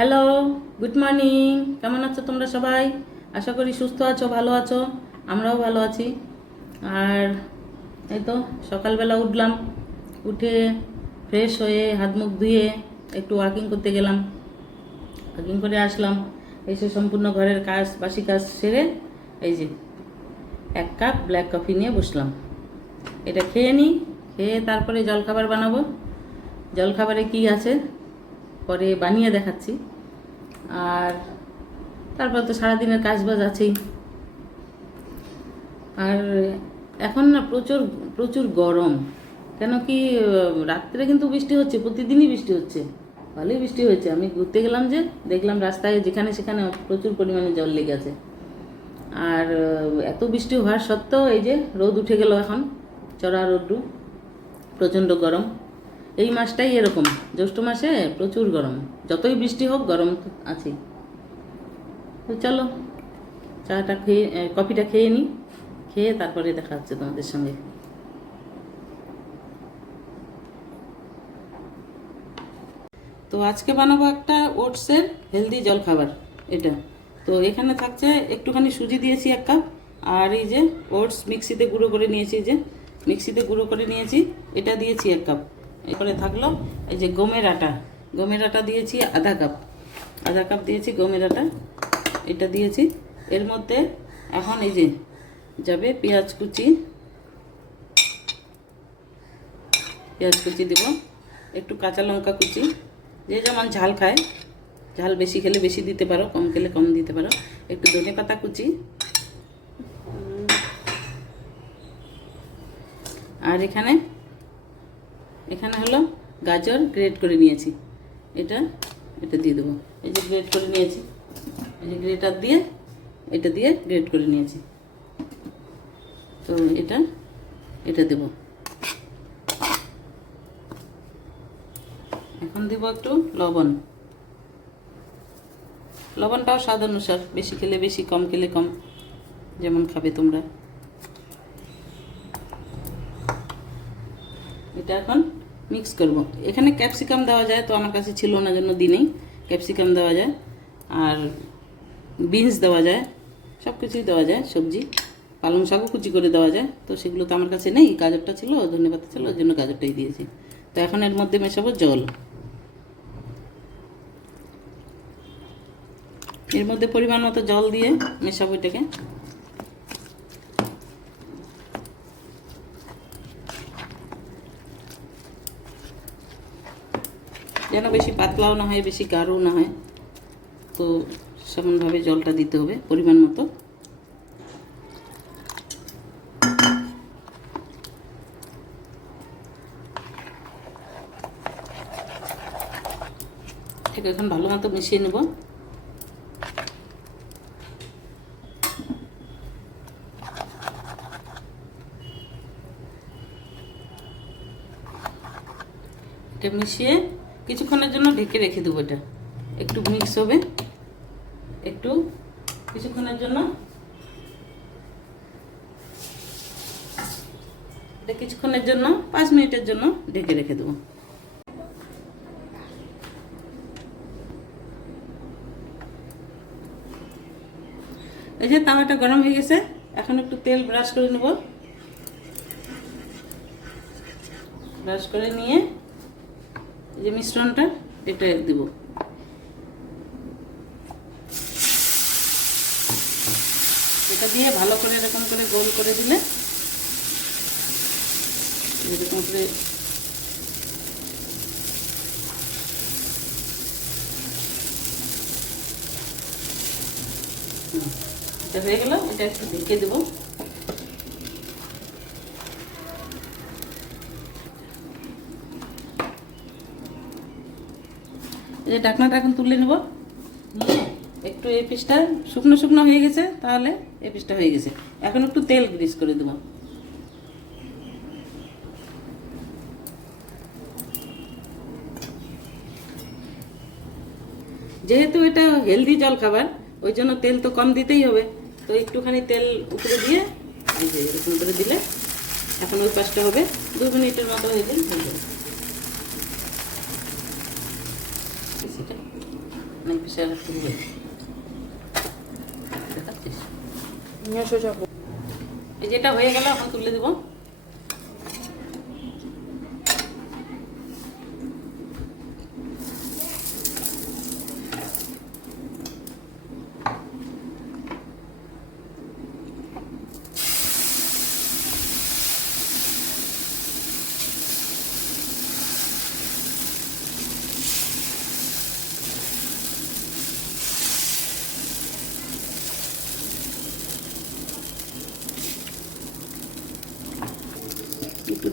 Hello good morning কেমন আছো তোমরা সবাই? আশা করি সুস্থ আছো, ভালো আছো। আমরাও ভালো আছি। আর এই তো সকালবেলা উঠলাম। উঠে ফ্রেশ হয়ে হাত মুখ ধুয়ে একটু ওয়াকিং করতে গেলাম। ওয়াকিং করে আসলাম। এসে সম্পূর্ণ ঘরের কাজ, বাসি কাজ সেরে এই যে এক কাপ ব্ল্যাক কফি নিয়ে বসলাম। এটা খেয়ে নিই খেয়ে তারপরে জলখাবার বানাবো। জলখাবারে কি আছে? পরে বানিয়ে দেখাচ্ছি। আর তারপর তো সারাদিনের কাজবাজ আছেই। আর এখন না প্রচুর প্রচুর গরম। কেন কি রাত্রে কিন্তু বৃষ্টি হচ্ছে, প্রতিদিনই বৃষ্টি হচ্ছে। ভালোই বৃষ্টি হয়েছে। আমি ঘুরতে গেলাম যে, দেখলাম রাস্তায় যেখানে সেখানে প্রচুর পরিমাণে জল লেগে আছে। আর এত বৃষ্টি হওয়ার সত্ত্বেও এই যে রোদ উঠে গেল এখন, চড়া রোদ্রু প্রচণ্ড গরম। এই মাসটাই এরকম। জ্যৈষ্ঠ মাসে প্রচুর গরম। যতই বৃষ্টি হোক, গরম আছে তো চলো, চাটা খেয়ে কফিটা খেয়ে নিই খেয়ে তারপরে দেখা হচ্ছে তোমাদের সঙ্গে। তো আজকে বানাবো একটা ওটসের হেলদি জলখাবার, এটা। তো এখানে থাকছে, একটুখানি সুজি দিয়েছি এক কাপ, আর এই যে ওটস মিক্সিতে গুঁড়ো করে নিয়েছি যে, মিক্সিতে গুঁড়ো করে নিয়েছি, এটা দিয়েছি এক কাপ। এরপরে থাকল এই যে গমের আটা। গমের আটা দিয়েছি আধা কাপ। আধা কাপ দিয়েছি গমের আটা। এটা দিয়েছি। এর মধ্যে এখন এই যে যাবে পেঁয়াজ কুচি। পেঁয়াজ কুচি দেব। একটু কাঁচা লঙ্কা কুচি। যে যেমন ঝাল খায়, ঝাল বেশি খেলে বেশি দিতে পারো, কম খেলে কম দিতে পারো। একটু ধনে পাতা কুচি। আর এখানে এখানে হলো গাজর গ্রেট করে নিয়েছি। এটা এটা দিয়ে দেবো। এই যে গ্রেট করে নিয়েছি। এই যে গ্রেটার দিয়ে এটা দিয়ে গ্রেট করে নিয়েছি। তো এটা এটা দেব। এখন দেব একটু লবণ। লবণটাও স্বাদ অনুসার, বেশি খেলে বেশি, কম খেলে কম। যেমন খাবে তোমরা। এটা এখন মিক্স করব। এখানে ক্যাপসিকাম দেওয়া যায়, তো আমার কাছে ছিল না জন্য দিনেই ক্যাপসিকাম দেওয়া যায়। আর বিনস দেওয়া যায় সব কিছুই দেওয়া যায়, সবজি। পালং শাকও কুচি করে দেওয়া যায়, তো সেগুলো তো আমার কাছে নেই, গাজরটা ছিল ধন্যবাদ ছিল ওর জন্য গাজরটাই দিয়েছি। তো এখন এর মধ্যে মেশাবো জল। এর মধ্যে পরিমাণ মতো জল দিয়ে মেশাবো এটাকে। যেন বেশি পাতলাও না হয়, বেশি গাঢ়ও না হয়। তো সমানভাবে জলটা দিতে হবে পরিমাণ মতো। ঠিক এখন ভালো মতো মিশিয়ে নেব। এটা মিশিয়ে কিছুক্ষণের জন্য ঢেকে রেখে দেবো এটা। একটু মিক্স হবে। একটু কিছুক্ষণের জন্য এটা কিছুক্ষণের জন্য, পাঁচ মিনিটের জন্য ঢেকে রেখে দেবো। এই যে তাওয়াটা গরম হয়ে গেছে, এখন একটু তেল ব্রাশ করে নেব। ব্রাশ করে নিয়ে যে মিশ্রণটা, এটা দিব। এটা দিয়ে ভালো করে এরকম করে গোল করে দিলে, এরকম করে এটা হয়ে গেল, এটা একটু ঢেকে দেবো। এই যে ঢাকনাটা এখন তুলে নেব। নিয়ে একটু এই পিসটা শুকনো শুকনো হয়ে গেছে, তাহলে এই পিসটা হয়ে গেছে। এখন একটু তেল গ্রিস করে দেবো। যেহেতু এটা হেলদি জল খাবার, ওই জন্য তেল তো কম দিতেই হবে। তো একটুখানি তেল উপরে দিয়ে এরকম করে দিলে এখন ওই পাশটা হবে। দু মিনিটের মতো হয়ে গেলে সেটা নেই তুলবে যেটা হয়ে গেল এখন তুলে দেবো।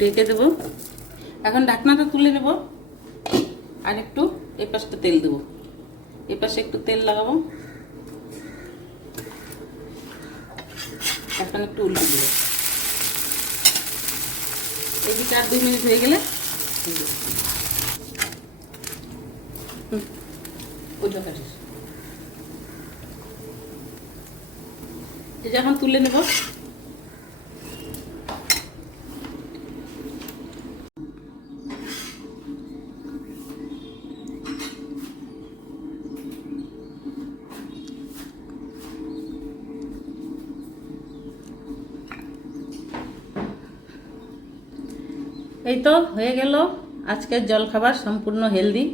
ডেকে দেবো। এখন ঢাকনাটা তুলে নেব আর একটু এই পাশটা তেল দেবো। এই পাশে একটু তেল লাগাবো। এখন একটু উল্টে দেবো। এদিকে আর দুই মিনিট হয়ে গেলে এই এখন তুলে নেব। এই তো হয়ে গেল। আজকের জলখাবার সম্পূর্ণ হেলদি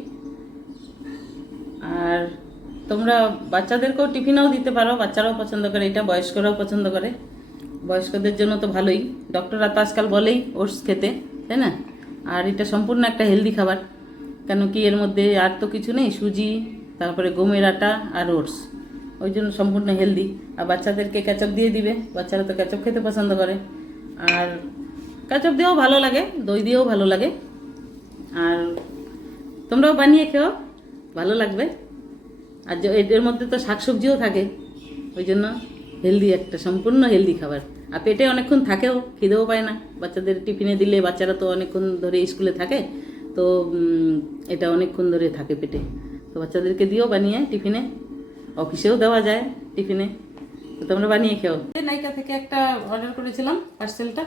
আর তোমরা বাচ্চাদেরকেও টিফিনেও দিতে পারো, বাচ্চারাও পছন্দ করে, এটা বয়স্করাও পছন্দ করে। বয়স্কদের জন্য তো ভালোই। ডক্টররা তো আজকাল বলেই ওটস খেতে, তাই না? আর এটা সম্পূর্ণ একটা হেলদি খাবার। কেন কি এর মধ্যে আর তো কিছু নেই, সুজি, তারপরে গমের আটা আর ওটস। ওই জন্য সম্পূর্ণ হেলদি আর বাচ্চাদেরকে ক্যাচপ দিয়ে দিবে। বাচ্চারা তো ক্যাচপ খেতে পছন্দ করে। আর ক্যাচআপ দিয়েও ভালো লাগে, দই দিয়েও ভালো লাগে। আর তোমরাও বানিয়ে খেও, ভালো লাগবে। আর এর মধ্যে তো শাকসবজিও থাকে, ওই জন্য হেলদি একটা, সম্পূর্ণ হেলদি খাবার। আর পেটে অনেকক্ষণ থাকেও, খিদেও পায় না। বাচ্চাদের টিফিনে দিলে বাচ্চারা তো অনেকক্ষণ ধরে স্কুলে থাকে, তো এটা অনেকক্ষণ ধরে থাকে পেটে। তো বাচ্চাদেরকে দিও বানিয়ে টিফিনে, অফিসেও দেওয়া যায় টিফিনে। তো তোমরা বানিয়ে খেও। নাইকা থেকে একটা অর্ডার করেছিলাম পার্সেলটা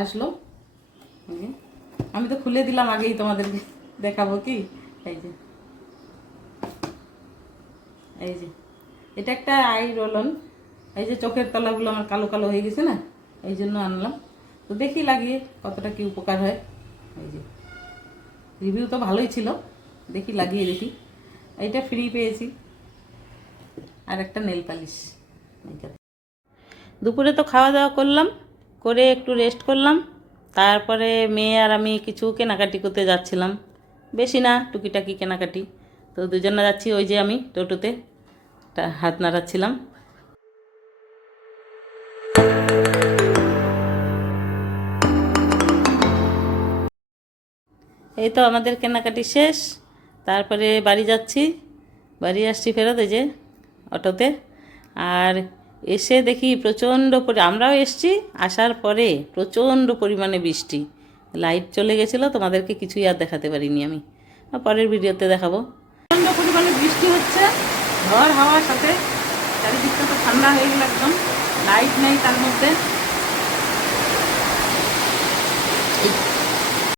আসলো। আমি তো খুলে দিলাম আগেই তোমাদেরকে দেখাবো কি? এই যে। এই যে। এটা একটা আই রোলন। এই যে চোখের তলাগুলো আমার কালো কালো হয়ে গেছে না? এই জন্য আনলাম। তো দেখি লাগিয়ে কতটা কি উপকার হয়। এই যে। রিভিউ তো ভালোই ছিল। দেখি লাগিয়ে দেখি। এইটা ফ্রি পেয়েছি। আর একটা নেল পালিশ দুপুরে তো খাওয়া দাওয়া করলাম। করে একটু রেস্ট করলাম। তারপরে মেয়ে আর আমি কিছু কেনাকাটি করতে যাচ্ছিলাম। বেশি না, টুকিটাকি কেনাকাটি। তো দুজনে যাচ্ছি ওই যে আমি টোটোতে। হাত নাড়াচ্ছিলাম। এই তো আমাদের কেনাকাটি শেষ। তারপরে বাড়ি যাচ্ছি। বাড়ি আসছি ফেরত, এই যে অটোতে। আর এসে দেখি প্রচণ্ড পরি আমরাও এসছি, আসার পরে প্রচণ্ড পরিমাণে বৃষ্টি। লাইট চলে গেছিল, তোমাদেরকে কিছুই আর দেখাতে পারিনি আমি। পরের ভিডিওতে দেখাবো। প্রচণ্ড পরিমাণে বৃষ্টি হচ্ছে, ঝড় হওয়ার সাথে। চারিদিকটা তো ঠান্ডা হয়ে গেল একদম। লাইট নেই তার মধ্যে।